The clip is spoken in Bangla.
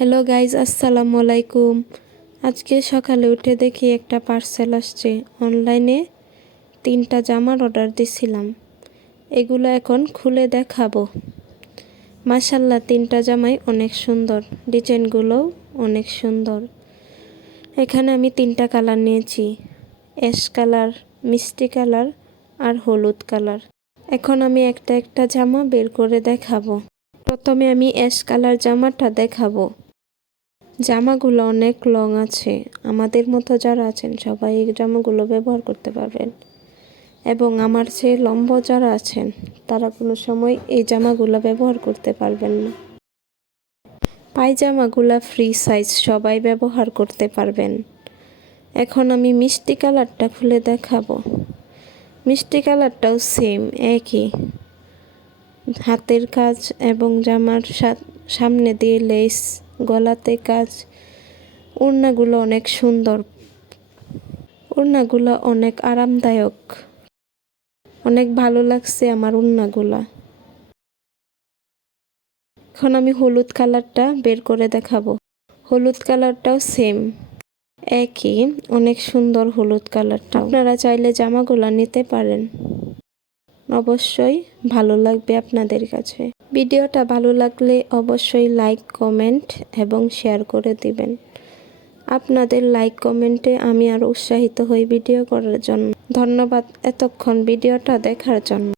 হ্যালো গাইজ আসসালামু আলাইকুম আজকে সকালে উঠে দেখি একটা পার্সেল আসছে। অনলাইনে তিনটা জামার অর্ডার দিছিলাম। এগুলো এখন খুলে দেখাবো। মাসাল্লাহ তিনটা জামাই অনেক সুন্দর। ডিজাইনগুলোও অনেক সুন্দর। এখানে আমি তিনটা কালার নিয়েছি। অ্যাশ কালার মিষ্টি কালার আর হলুদ কালার এখন আমি একটা একটা জামা বের করে দেখাবো। প্রথমে আমি অ্যাশ কালার জামাটা দেখাবো। জামাগুলো অনেক লং আছে। আমাদের মতো যারা আছেন, সবাই এই জামাগুলো ব্যবহার করতে পারবেন। এবং আমার চেয়ে লম্বা যারা আছেন, তারা কোনো সময় এই জামাগুলো ব্যবহার করতে পারবেন না। পায়জামাগুলা ফ্রি সাইজ সবাই ব্যবহার করতে পারবেন। এখন আমি মিষ্টি কালারটা খুলে দেখাবো। মিষ্টি কালারটাও সেম একই। হাতের কাজ এবং জামার সামনে দিয়ে লেস গলাতে কাজ। ওড়নাগুলো অনেক সুন্দর। ওড়নাগুলো অনেক আরামদায়ক। অনেক ভালো লাগছে আমার ওড়নাগুলা। এখন আমি হলুদ কালারটা বের করে দেখাবো। হলুদ কালারটাও সেম একই, অনেক সুন্দর হলুদ কালারটা। আপনারা চাইলে জামাগুলা নিতে পারেন। অবশ্যই ভালো লাগবে আপনাদের কাছে। ভিডিওটা ভালো লাগলে অবশ্যই লাইক, কমেন্ট এবং শেয়ার করে দিবেন। আপনাদের লাইক, কমেন্টে আমি আরও উৎসাহিত হই ভিডিও করার জন্য। ধন্যবাদ এতক্ষণ ভিডিওটা দেখার জন্য।